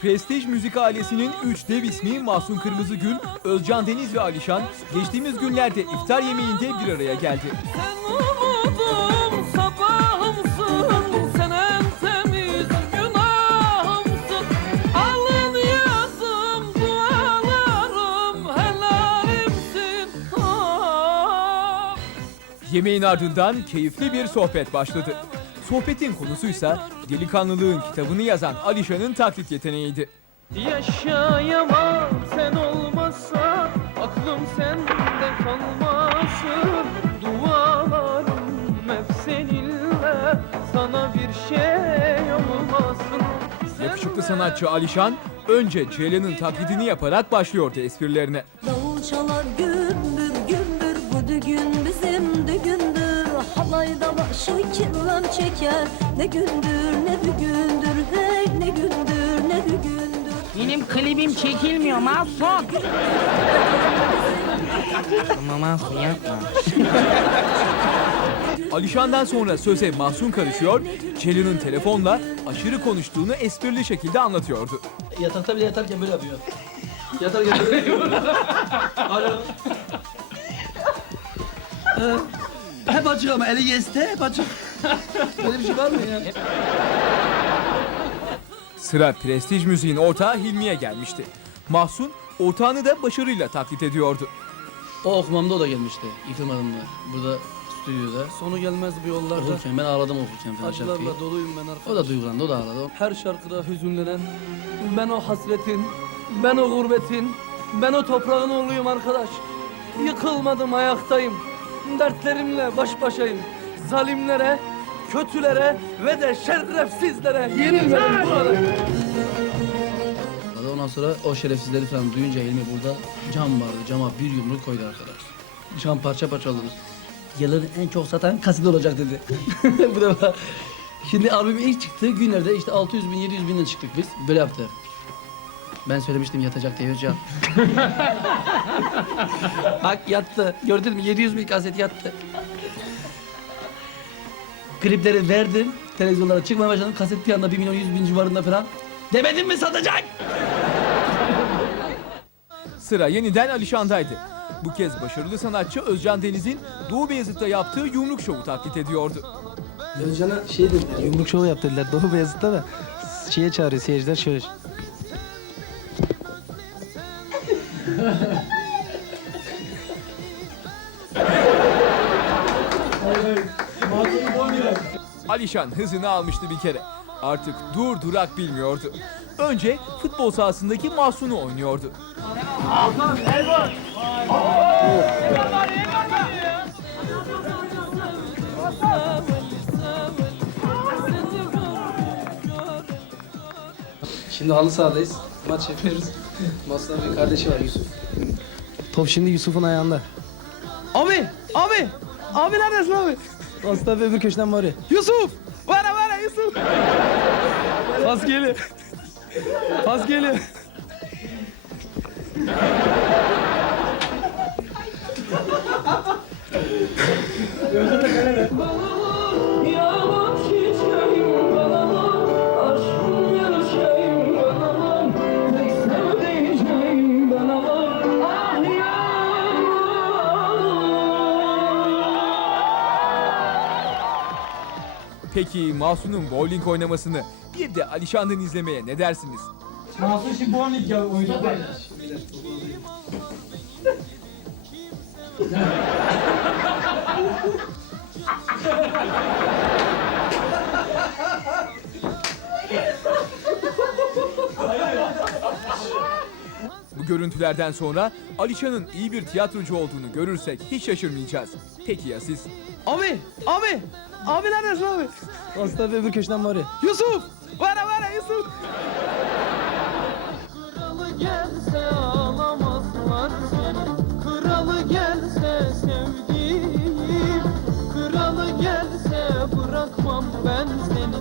Prestij müzik ailesinin 3 dev ismi Mahsun Kırmızıgül, Özcan Deniz ve Alişan geçtiğimiz günlerde iftar yemeğinde bir araya geldi. Sen umudum sabahımsın Sen en temiz günahımsın Alın yazım dualarım Helalimsin ah. Yemeğin ardından keyifli bir sohbet başladı. Sohbetin konusuysa delikanlılığın kitabını yazan Alişan'ın taklit yeteneğiydi. Yaşayamam sen olmazsan Aklım sende kalmasın Dualarım hep seninle Sana bir şey olmasın Sen Yakışıklı sanatçı Alişan önce Ceylan'ın taklidini yaparak başlıyordu esprilerine. Davul çalar gümbür gümbür Bu düğün bizim düğündür Halayda başı kirlen çeker Ne gündür ne düğündür Hey ne gündür ne düğündür Benim klibim çekilmiyor Mahsun. Ama Mahsun yapma. Alişan'dan sonra söze Mahsun karışıyor, Ceylan'ın telefonla aşırı konuştuğunu esprili şekilde anlatıyordu. Yatakta bile yatarken böyle yapıyor. Yatarken böyle yapıyor. Alo. Hep açık ama eli yeste hep açık. Böyle bir şey var mı ya? Sıra prestij müziğin ortağı Hilmi'ye gelmişti. Mahsun ortağını da başarıyla taklit ediyordu. O okumamda o da gelmişti. Yıkılmadım da. Burada stüdyoda. Sonu gelmez bu yollarda. Okurken ben ağladım okurken falan şarkıyı. Acılarla doluyum ben arkadaş. O da duygulandı, o da ağladı. Her şarkıda hüzünlenen, ben o hasretin, ben o gurbetin, ben o toprağın oğluyum arkadaş. Yıkılmadım ayaktayım, dertlerimle baş başayım. Zalimlere, kötülere ve de şerefsizlere yenilmedim burada. Ağladı. Ondan sonra o şerefsizleri falan duyunca Hilmi burada cam vardı. Cama bir yumruk koydu arkadaş. Cam parça parça oldu. Yılın en çok satan kaset olacak dedi. Bu defa. Şimdi albüm ilk çıktığı günlerde işte 600 bin 700 binden çıktık biz. Böyle yaptı. Ben söylemiştim yatacak diye hocam. Bak yattı. Gördün mü 700 bin kaset yattı. Klipleri verdim. Televizyonlara çıkmaya başladım. Kaset bir anda 1 milyon 100 bin civarında falan. Demedim mi satacak? Sıra yeniden Alişan'daydı. Bu kez başarılı sanatçı Özcan Deniz'in Doğu Beyazıt'ta yaptığı yumruk şovu taklit ediyordu. Özcan'a şey dediler, yumruk şovu yap dediler Doğu Beyazıt'ta da şeye çağırıyor seyirciler şöyle. Alişan hızını almıştı bir kere. Artık dur durak bilmiyordu. Önce futbol sahasındaki Mahsun'u oynuyordu. Şimdi halı sahadayız. Maç yapıyoruz. Maslar bir kardeşi var Yusuf. Top şimdi Yusuf'un ayağında. Abi! Abi! Abi neredesin abi? Aslan öbür köşeden var ya. Yusuf! Vara vara Yusuf! Pas geliyor. Pas geliyor. Peki Mahsun'un bowling oynamasını bir de Alişan'dan izlemeye ne dersiniz? Bu görüntülerden sonra Alişan'ın iyi bir tiyatrocu olduğunu görürsek hiç şaşırmayacağız. Peki ya siz? Abi! Abi! Abi neredesin abi? Aslan öbür köşeden var ya. Yusuf! Vara vara Yusuf! Kralı gelse alamazlar seni Kralı gelse sevdiğim Kralı gelse bırakmam ben seni